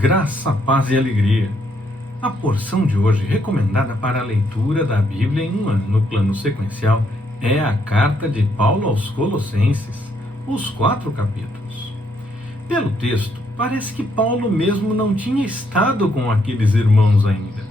Graça, paz e alegria. A porção de hoje recomendada para a leitura da Bíblia em um ano no plano sequencial é a carta de Paulo aos Colossenses, os 4 capítulos. Pelo texto, parece que Paulo mesmo não tinha estado com aqueles irmãos ainda,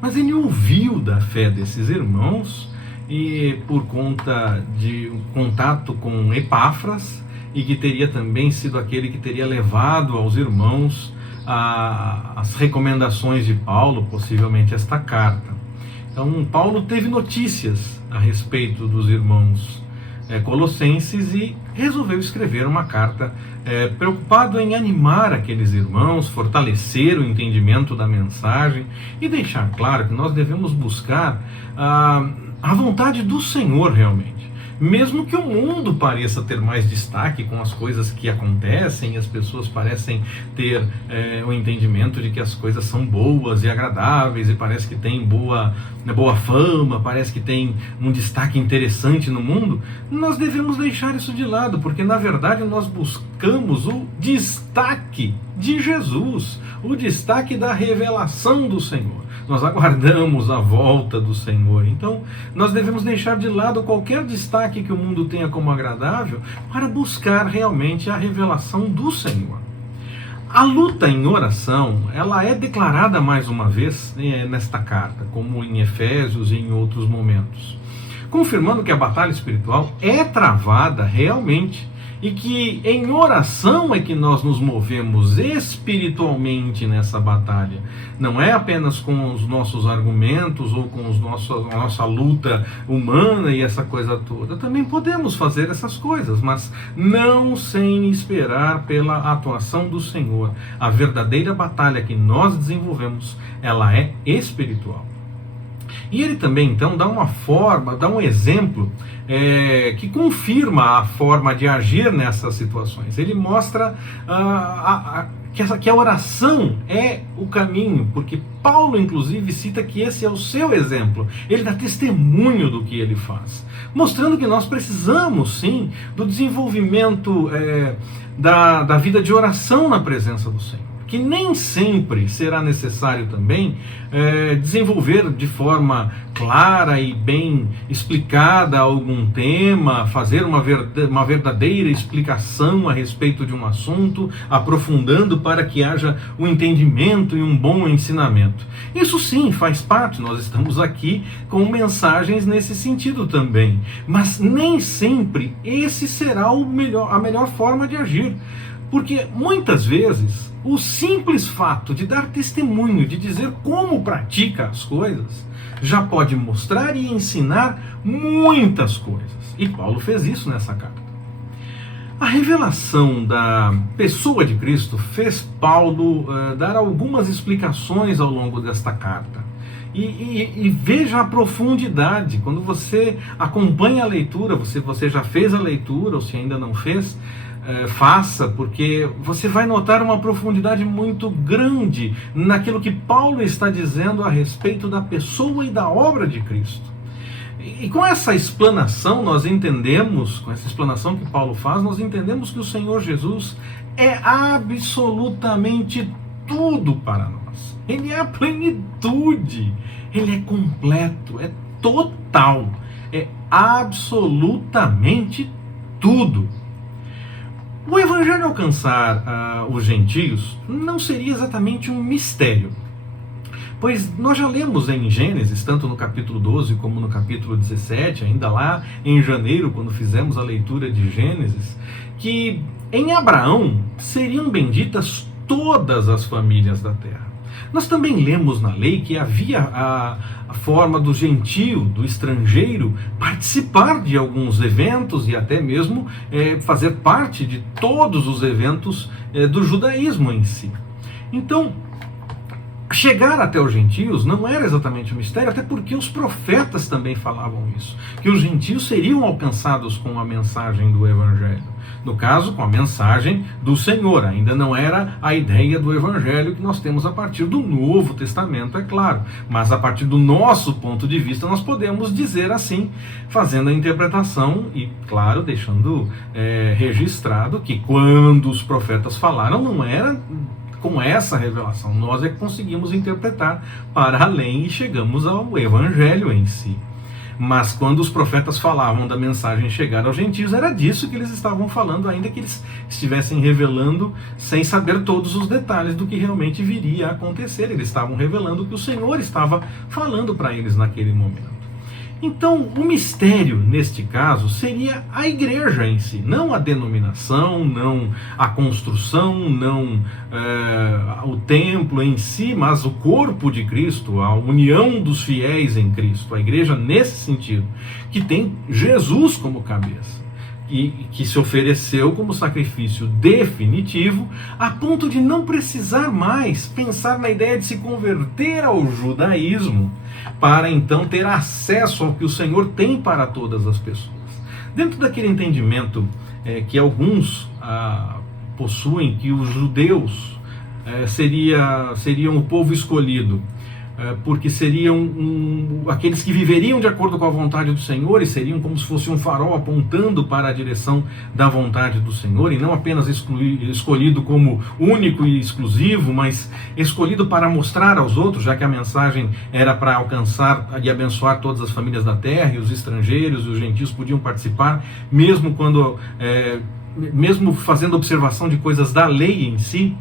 mas ele ouviu da fé desses irmãos e por conta de um contato com Epáfras, e que teria também sido aquele que teria levado aos irmãos as recomendações de Paulo, possivelmente esta carta. Então, Paulo teve notícias a respeito dos irmãos colossenses e resolveu escrever uma carta preocupado em animar aqueles irmãos, fortalecer o entendimento da mensagem e deixar claro que nós devemos buscar a vontade do Senhor realmente. Mesmo que o mundo pareça ter mais destaque com as coisas que acontecem, as pessoas parecem ter o entendimento de que as coisas são boas e agradáveis, e parece que tem boa fama, parece que tem um destaque interessante no mundo, nós devemos deixar isso de lado, porque na verdade nós buscamos o destaque de Jesus, o destaque da revelação do Senhor. Nós aguardamos a volta do Senhor. Então, nós devemos deixar de lado qualquer destaque que o mundo tenha como agradável para buscar realmente a revelação do Senhor. A luta em oração, ela é declarada mais uma vez nesta carta, como em Efésios e em outros momentos, confirmando que a batalha espiritual é travada realmente e que em oração é que nós nos movemos espiritualmente nessa batalha. Não é apenas com os nossos argumentos ou com a nossa luta humana e essa coisa toda. Também podemos fazer essas coisas, mas não sem esperar pela atuação do Senhor. A verdadeira batalha que nós desenvolvemos, ela é espiritual. E ele também, então, dá um exemplo que confirma a forma de agir nessas situações. Ele mostra que a oração é o caminho, porque Paulo, inclusive, cita que esse é o seu exemplo. Ele dá testemunho do que ele faz, mostrando que nós precisamos, sim, do desenvolvimento da vida de oração na presença do Senhor. Que nem sempre será necessário também desenvolver de forma clara e bem explicada algum tema, fazer uma verdadeira explicação a respeito de um assunto, aprofundando para que haja um entendimento e um bom ensinamento. Isso sim faz parte, nós estamos aqui com mensagens nesse sentido também, mas nem sempre esse será a melhor forma de agir, porque muitas vezes o simples fato de dar testemunho, de dizer como pratica as coisas, já pode mostrar e ensinar muitas coisas. E Paulo fez isso nessa carta. A revelação da pessoa de Cristo fez Paulo dar algumas explicações ao longo desta carta. E veja a profundidade. Quando você acompanha a leitura, você já fez a leitura, ou se ainda não fez, faça, porque você vai notar uma profundidade muito grande naquilo que Paulo está dizendo a respeito da pessoa e da obra de Cristo. E com essa explanação nós entendemos, com essa explanação que Paulo faz, nós entendemos que o Senhor Jesus é absolutamente tudo para nós. Ele é a plenitude, ele é completo, é total, é absolutamente tudo. O evangelho alcançar os gentios não seria exatamente um mistério, pois nós já lemos em Gênesis, tanto no capítulo 12 como no capítulo 17, ainda lá em janeiro, quando fizemos a leitura de Gênesis, que em Abraão seriam benditas todas as famílias da terra. Nós também lemos na lei que havia a forma do gentio, do estrangeiro, participar de alguns eventos e até mesmo fazer parte de todos os eventos do judaísmo em si. Então, chegar até os gentios não era exatamente um mistério, até porque os profetas também falavam isso, que os gentios seriam alcançados com a mensagem do evangelho. No caso, com a mensagem do Senhor. Ainda não era a ideia do evangelho que nós temos a partir do Novo Testamento, é claro. Mas a partir do nosso ponto de vista, nós podemos dizer assim, fazendo a interpretação e, claro, deixando registrado que quando os profetas falaram, não era com essa revelação nós é que conseguimos interpretar para além e chegamos ao Evangelho em si. Mas quando os profetas falavam da mensagem chegar aos gentios, era disso que eles estavam falando, ainda que eles estivessem revelando sem saber todos os detalhes do que realmente viria a acontecer. Eles estavam revelando o que o Senhor estava falando para eles naquele momento. Então, o mistério, neste caso, seria a igreja em si, não a denominação, não a construção, não o templo em si, mas o corpo de Cristo, a união dos fiéis em Cristo, a igreja nesse sentido, que tem Jesus como cabeça. E que se ofereceu como sacrifício definitivo, a ponto de não precisar mais pensar na ideia de se converter ao judaísmo, para então ter acesso ao que o Senhor tem para todas as pessoas. Dentro daquele entendimento que alguns possuem, que os judeus seriam o povo escolhido, porque seriam aqueles que viveriam de acordo com a vontade do Senhor e seriam como se fosse um farol apontando para a direção da vontade do Senhor, e não apenas escolhido como único e exclusivo, mas escolhido para mostrar aos outros, já que a mensagem era para alcançar e abençoar todas as famílias da terra, e os estrangeiros e os gentios podiam participar, mesmo fazendo observação de coisas da lei em si.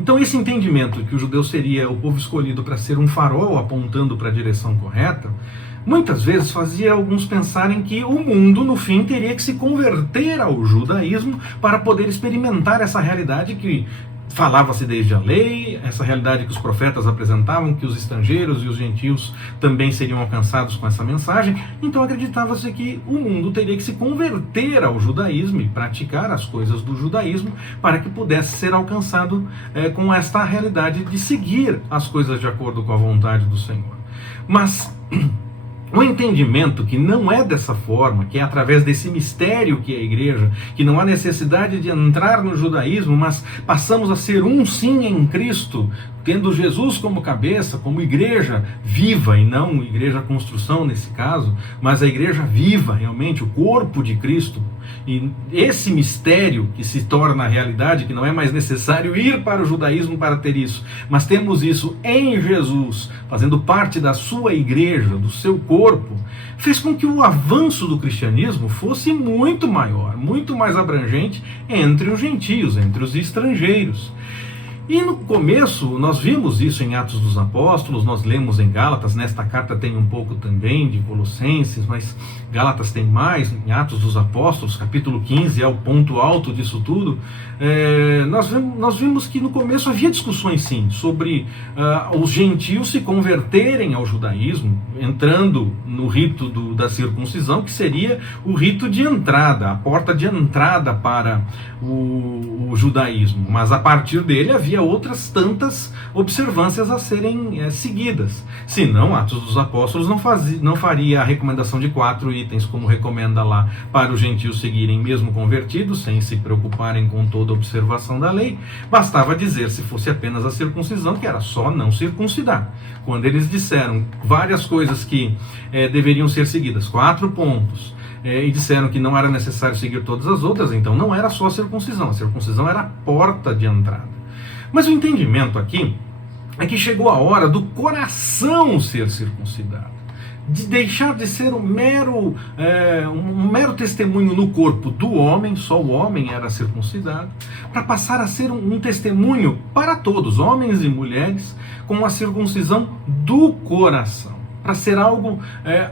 Então esse entendimento que o judeu seria o povo escolhido para ser um farol apontando para a direção correta, muitas vezes fazia alguns pensarem que o mundo no fim teria que se converter ao judaísmo para poder experimentar essa realidade que falava-se desde a lei, essa realidade que os profetas apresentavam, que os estrangeiros e os gentios também seriam alcançados com essa mensagem. Então acreditava-se que o mundo teria que se converter ao judaísmo e praticar as coisas do judaísmo para que pudesse ser alcançado com esta realidade de seguir as coisas de acordo com a vontade do Senhor. Mas o entendimento que não é dessa forma, que é através desse mistério que é a igreja, que não há necessidade de entrar no judaísmo, mas passamos a ser um sim em Cristo, tendo Jesus como cabeça, como igreja viva, e não igreja construção nesse caso, mas a igreja viva realmente, o corpo de Cristo. E esse mistério que se torna realidade, que não é mais necessário ir para o judaísmo para ter isso, mas temos isso em Jesus, fazendo parte da sua igreja, do seu corpo, fez com que o avanço do cristianismo fosse muito maior, muito mais abrangente entre os gentios, entre os estrangeiros. E no começo, nós vimos isso em Atos dos Apóstolos, nós lemos em Gálatas, nesta carta tem um pouco também de Colossenses, mas Gálatas tem mais, em Atos dos Apóstolos, capítulo 15, é o ponto alto disso tudo. Nós vimos que no começo havia discussões sim, sobre os gentios se converterem ao judaísmo, entrando no rito da circuncisão, que seria o rito de entrada, a porta de entrada para o judaísmo, mas a partir dele havia outras tantas observâncias a serem seguidas. Senão, Atos dos Apóstolos não faria a recomendação de 4 itens, como recomenda lá, para os gentios seguirem mesmo convertidos, sem se preocuparem com toda a observação da lei. Bastava dizer, se fosse apenas a circuncisão, que era só não circuncidar. Quando eles disseram várias coisas que deveriam ser seguidas, 4 pontos, e disseram que não era necessário seguir todas as outras, então não era só a circuncisão era a porta de entrada. Mas o entendimento aqui é que chegou a hora do coração ser circuncidado, de deixar de ser um mero testemunho no corpo do homem, só o homem era circuncidado, para passar a ser um testemunho para todos, homens e mulheres, com a circuncisão do coração, para ser algo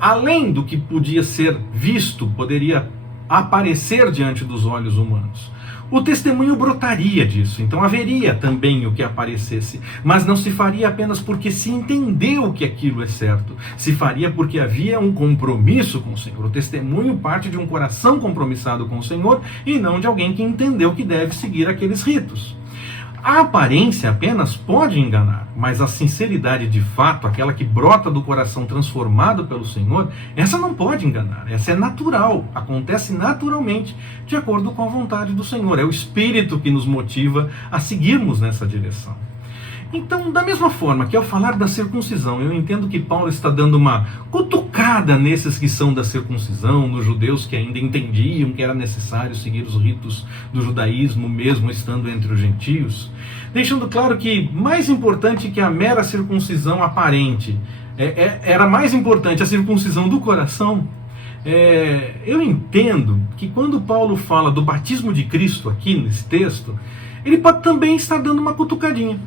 além do que podia ser visto, poderia aparecer diante dos olhos humanos. O testemunho brotaria disso, então haveria também o que aparecesse, mas não se faria apenas porque se entendeu que aquilo é certo, se faria porque havia um compromisso com o Senhor. O testemunho parte de um coração compromissado com o Senhor e não de alguém que entendeu que deve seguir aqueles ritos. A aparência apenas pode enganar, mas a sinceridade de fato, aquela que brota do coração transformado pelo Senhor, essa não pode enganar, essa é natural, acontece naturalmente, de acordo com a vontade do Senhor. É o Espírito que nos motiva a seguirmos nessa direção. Então, da mesma forma que ao falar da circuncisão, eu entendo que Paulo está dando uma cutucada nesses que são da circuncisão, nos judeus que ainda entendiam que era necessário seguir os ritos do judaísmo, mesmo estando entre os gentios, deixando claro que mais importante que a mera circuncisão aparente, era mais importante a circuncisão do coração. Eu entendo que quando Paulo fala do batismo de Cristo aqui nesse texto, ele pode também estar dando uma cutucadinha.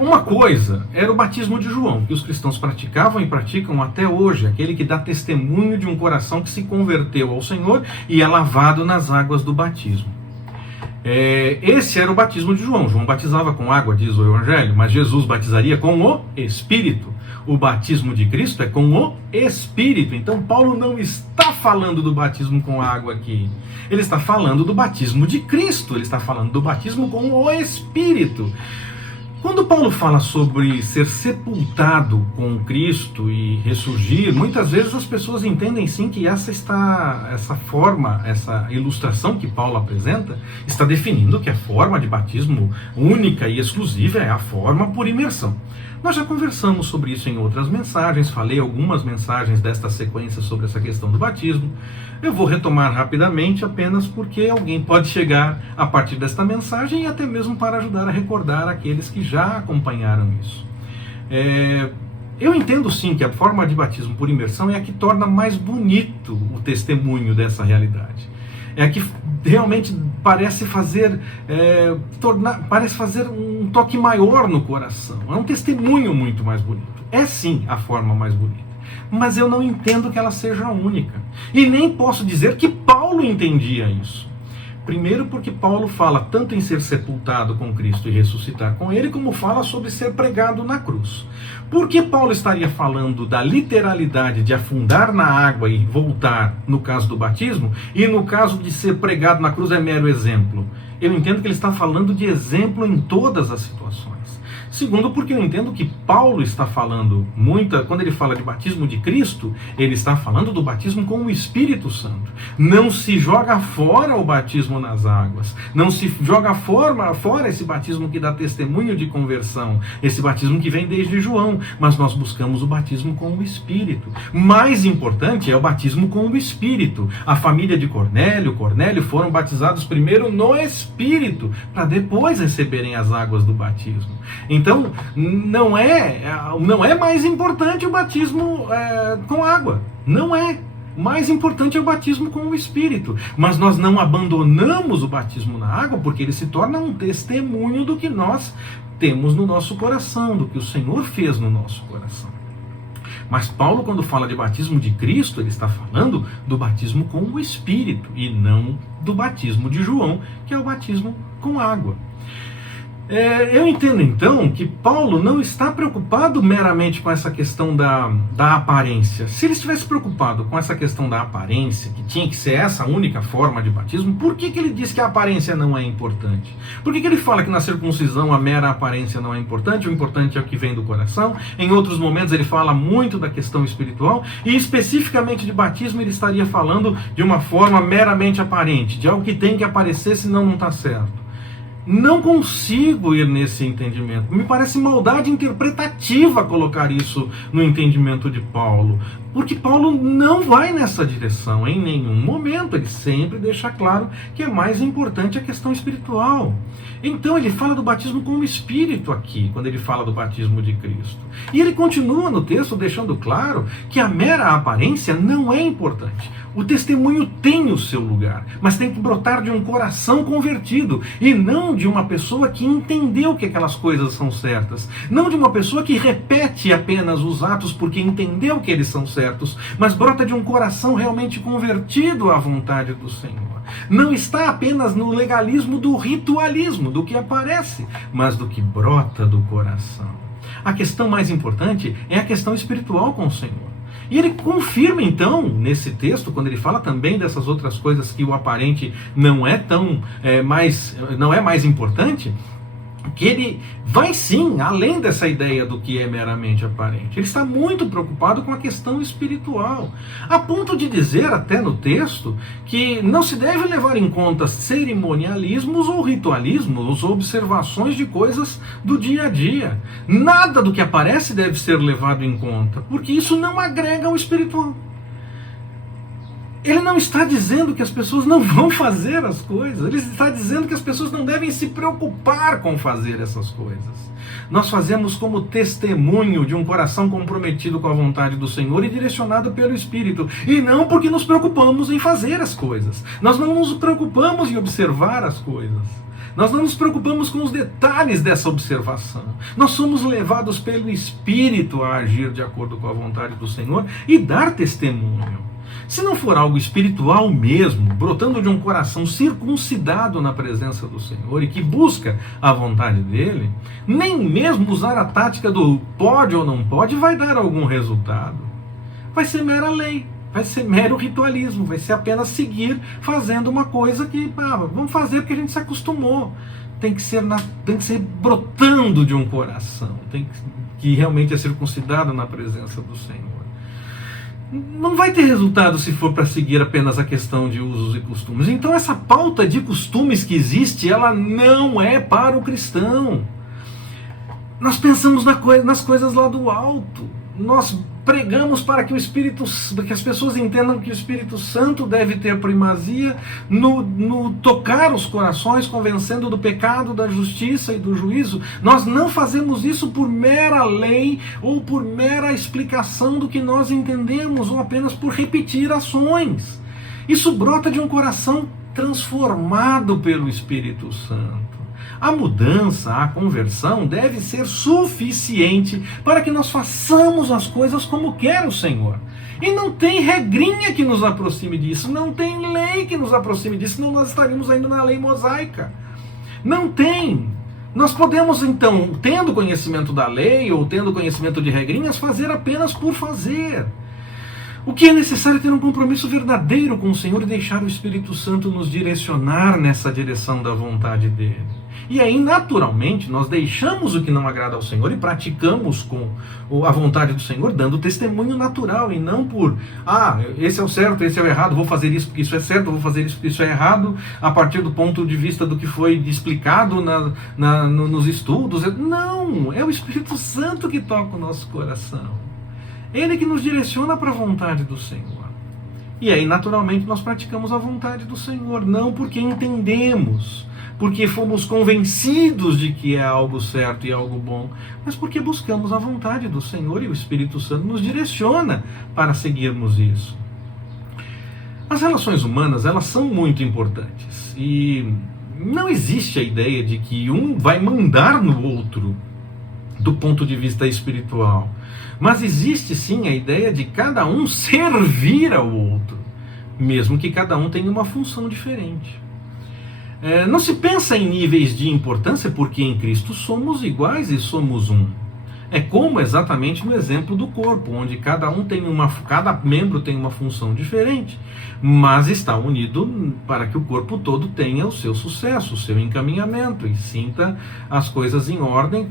Uma coisa era o batismo de João, que os cristãos praticavam e praticam até hoje, aquele que dá testemunho de um coração que se converteu ao Senhor e é lavado nas águas do batismo. Esse era o batismo de João. João batizava com água, diz o Evangelho, mas Jesus batizaria com o Espírito. O batismo de Cristo é com o Espírito. Então Paulo não está falando do batismo com água aqui. Ele está falando do batismo de Cristo. Ele está falando do batismo com o Espírito. Quando Paulo fala sobre ser sepultado com Cristo e ressurgir, muitas vezes as pessoas entendem sim que essa forma, essa ilustração que Paulo apresenta, está definindo que a forma de batismo única e exclusiva é a forma por imersão. Nós já conversamos sobre isso em outras mensagens, falei algumas mensagens desta sequência sobre essa questão do batismo. Eu vou retomar rapidamente apenas porque alguém pode chegar a partir desta mensagem e até mesmo para ajudar a recordar aqueles que já acompanharam isso. Eu entendo sim que a forma de batismo por imersão é a que torna mais bonito o testemunho dessa realidade. É a que realmente parece fazer um toque maior no coração. É um testemunho muito mais bonito. É sim a forma mais bonita. Mas eu não entendo que ela seja a única. E nem posso dizer que Paulo entendia isso. Primeiro porque Paulo fala tanto em ser sepultado com Cristo e ressuscitar com Ele, como fala sobre ser pregado na cruz. Por que Paulo estaria falando da literalidade de afundar na água e voltar no caso do batismo, e no caso de ser pregado na cruz é mero exemplo? Eu entendo que ele está falando de exemplo em todas as situações. Segundo, porque eu entendo que Paulo está falando quando ele fala de batismo de Cristo, ele está falando do batismo com o Espírito Santo. Não se joga fora o batismo nas águas, não se joga fora esse batismo que dá testemunho de conversão, esse batismo que vem desde João, mas nós buscamos o batismo com o Espírito. Mais importante é o batismo com o Espírito. A família de Cornélio foram batizados primeiro no Espírito, para depois receberem as águas do batismo. Então, não é mais importante o batismo com água. Não é. O mais importante é o batismo com o Espírito. Mas nós não abandonamos o batismo na água, porque ele se torna um testemunho do que nós temos no nosso coração, do que o Senhor fez no nosso coração. Mas Paulo, quando fala de batismo de Cristo, ele está falando do batismo com o Espírito, e não do batismo de João, que é o batismo com água. Eu entendo então que Paulo não está preocupado meramente com essa questão da aparência. Se ele estivesse preocupado com essa questão da aparência, que tinha que ser essa única forma de batismo, por que ele diz que a aparência não é importante? Por que ele fala que na circuncisão a mera aparência não é importante, o importante é o que vem do coração? Em outros momentos ele fala muito da questão espiritual, e especificamente de batismo ele estaria falando de uma forma meramente aparente, de algo que tem que aparecer, senão não está certo. Não consigo ir nesse entendimento. Me parece maldade interpretativa colocar isso no entendimento de Paulo. Porque Paulo não vai nessa direção em nenhum momento. Ele sempre deixa claro que é mais importante a questão espiritual. Então ele fala do batismo com o Espírito aqui, quando ele fala do batismo de Cristo. E ele continua no texto deixando claro que a mera aparência não é importante. O testemunho tem o seu lugar, mas tem que brotar de um coração convertido, e não de uma pessoa que entendeu que aquelas coisas são certas. Não de uma pessoa que repete apenas os atos porque entendeu que eles são certos, mas brota de um coração realmente convertido à vontade do Senhor. Não está apenas no legalismo do ritualismo, do que aparece, mas do que brota do coração. A questão mais importante é a questão espiritual com o Senhor. E ele confirma então, nesse texto, quando ele fala também dessas outras coisas que o aparente não é mais importante, que ele vai sim além dessa ideia do que é meramente aparente. Ele está muito preocupado com a questão espiritual, a ponto de dizer até no texto que não se deve levar em conta cerimonialismos ou ritualismos, ou observações de coisas do dia a dia. Nada do que aparece deve ser levado em conta, porque isso não agrega ao espiritual. Ele não está dizendo que as pessoas não vão fazer as coisas. Ele está dizendo que as pessoas não devem se preocupar com fazer essas coisas. Nós fazemos como testemunho de um coração comprometido com a vontade do Senhor e direcionado pelo Espírito. E não porque nos preocupamos em fazer as coisas. Nós não nos preocupamos em observar as coisas. Nós não nos preocupamos com os detalhes dessa observação. Nós somos levados pelo Espírito a agir de acordo com a vontade do Senhor e dar testemunho. Se não for algo espiritual mesmo, brotando de um coração circuncidado na presença do Senhor e que busca a vontade dele, nem mesmo usar a tática do pode ou não pode vai dar algum resultado. Vai ser mera lei, vai ser mero ritualismo, vai ser apenas seguir fazendo uma coisa que vamos fazer porque a gente se acostumou. Tem que ser brotando de um coração, que realmente é circuncidado na presença do Senhor. Não vai ter resultado se for para seguir apenas a questão de usos e costumes. Então essa pauta de costumes que existe, ela não é para o cristão. Nós pensamos nas coisas lá do alto. Nós pregamos para que que as pessoas entendam que o Espírito Santo deve ter primazia no tocar os corações, convencendo do pecado, da justiça e do juízo. Nós não fazemos isso por mera lei ou por mera explicação do que nós entendemos, ou apenas por repetir ações. Isso brota de um coração transformado pelo Espírito Santo. A mudança, a conversão deve ser suficiente para que nós façamos as coisas como quer o Senhor. E não tem regrinha que nos aproxime disso, não tem lei que nos aproxime disso, senão nós estaríamos ainda na lei mosaica. Não tem. Nós podemos então, tendo conhecimento da lei ou tendo conhecimento de regrinhas, fazer apenas por fazer. O que é necessário é ter um compromisso verdadeiro com o Senhor e deixar o Espírito Santo nos direcionar nessa direção da vontade dele. E aí, naturalmente, nós deixamos o que não agrada ao Senhor e praticamos com a vontade do Senhor, dando testemunho natural, e não por, esse é o certo, esse é o errado, vou fazer isso porque isso é certo, vou fazer isso porque isso é errado, a partir do ponto de vista do que foi explicado nos estudos. Não, é o Espírito Santo que toca o nosso coração. Ele que nos direciona para a vontade do Senhor. E aí, naturalmente, nós praticamos a vontade do Senhor, não porque entendemos, porque fomos convencidos de que é algo certo e algo bom, mas porque buscamos a vontade do Senhor e o Espírito Santo nos direciona para seguirmos isso. As relações humanas, elas são muito importantes e não existe a ideia de que um vai mandar no outro do ponto de vista espiritual, mas existe sim a ideia de cada um servir ao outro, mesmo que cada um tenha uma função diferente. Não se pensa em níveis de importância, porque em Cristo somos iguais e somos um. É como exatamente no exemplo do corpo, onde cada membro tem uma função diferente, mas está unido para que o corpo todo tenha o seu sucesso, o seu encaminhamento e sinta as coisas em ordem,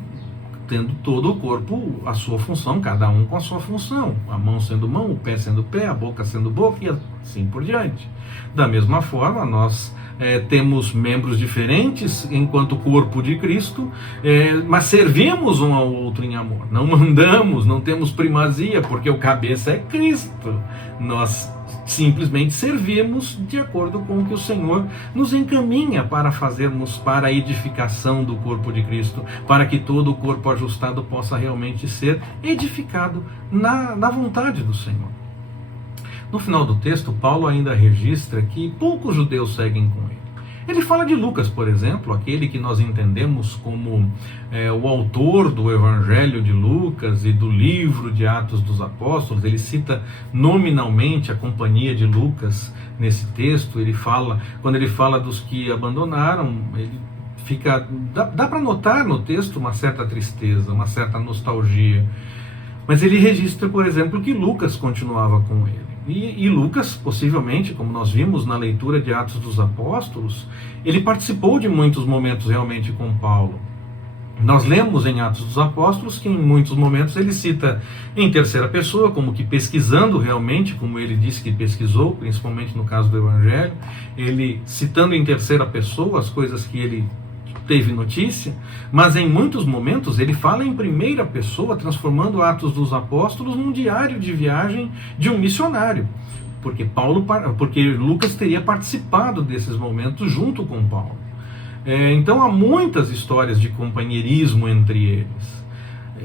tendo todo o corpo a sua função, cada um com a sua função, a mão sendo mão, o pé sendo pé, a boca sendo boca e assim por diante. Da mesma forma, nós temos membros diferentes enquanto corpo de Cristo, mas servimos um ao outro em amor. Não mandamos, não temos primazia, porque o cabeça é Cristo. Nós simplesmente servimos de acordo com o que o Senhor nos encaminha para fazermos para a edificação do corpo de Cristo, para que todo o corpo ajustado possa realmente ser edificado na vontade do Senhor. No final do texto, Paulo ainda registra que poucos judeus seguem com ele. Ele fala de Lucas, por exemplo, aquele que nós entendemos como o autor do Evangelho de Lucas e do livro de Atos dos Apóstolos. Ele cita nominalmente a companhia de Lucas nesse texto. Quando ele fala dos que abandonaram, dá para notar no texto uma certa tristeza, uma certa nostalgia. Mas ele registra, por exemplo, que Lucas continuava com ele. E Lucas, possivelmente, como nós vimos na leitura de Atos dos Apóstolos, ele participou de muitos momentos realmente com Paulo. Nós lemos em Atos dos Apóstolos que em muitos momentos ele cita em terceira pessoa, como que pesquisando realmente, como ele disse que pesquisou, principalmente no caso do Evangelho, ele citando em terceira pessoa as coisas que ele teve notícia, mas em muitos momentos ele fala em primeira pessoa, transformando Atos dos Apóstolos num diário de viagem de um missionário, porque Lucas teria participado desses momentos junto com Paulo. Então há muitas histórias de companheirismo entre eles.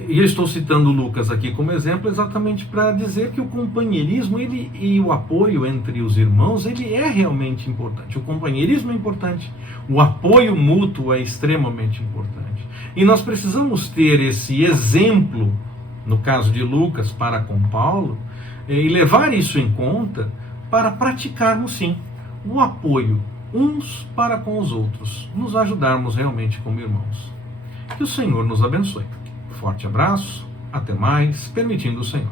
E eu estou citando Lucas aqui como exemplo exatamente para dizer que o companheirismo e o apoio entre os irmãos, ele é realmente importante. O companheirismo é importante, o apoio mútuo é extremamente importante. E nós precisamos ter esse exemplo, no caso de Lucas, para com Paulo, e levar isso em conta para praticarmos sim o apoio uns para com os outros, nos ajudarmos realmente como irmãos. Que o Senhor nos abençoe. Forte abraço, até mais, permitindo o Senhor.